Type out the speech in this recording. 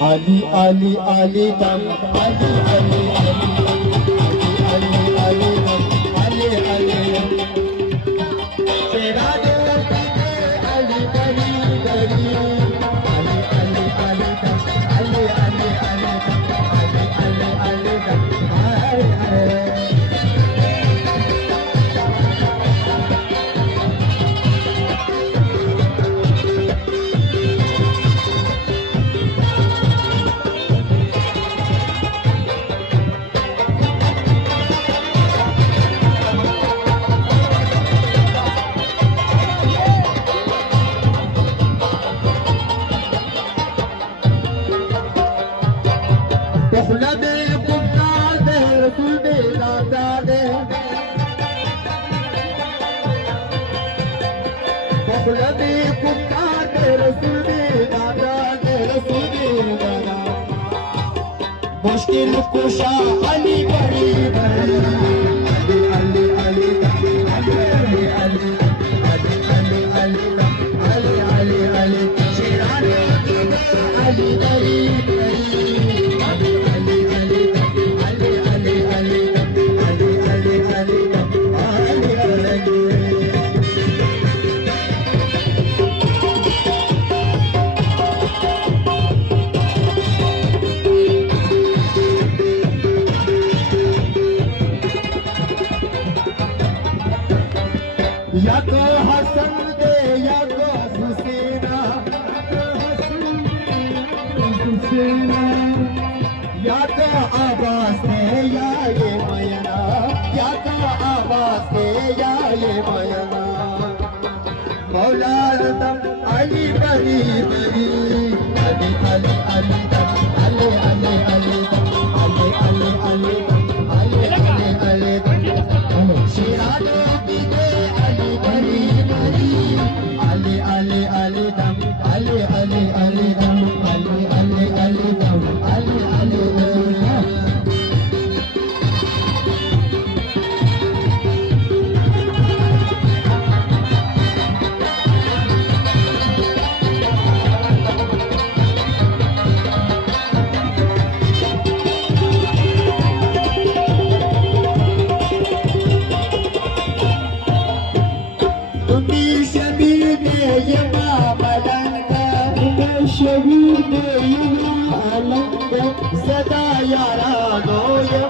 Ali Ali Ali dam Ali Ali Ali Ali Ali dam Ali Ali तेरा दिल Ali dari dari Ali Ali Ali dam Ali Ali Ali dam Ali Ali Ali dam Ali Ali Pohla de pukka de rasul de dada de Pohla de pukka de rasul de dada de rasul de dada Mushkil kusha Ali bari bari Ali Ali Ali Ali Ali Ali Ali Ali Ali Ali Ali Shirani Ali bari bari या तो हसन दे या तो हुसैना या तो आवाज दे या ये मयना या तो आवाज दे या ये मयना मौला दम अली बरी बरी अली अली अली दम अली अली अली दम अली अली अली दम अली अली अली दम शिराने की दे अली बरी बरी अली अली अली दम अली अली अली दम अली अली अली दम अली अली अली दम शहीद सदा यारा दो ये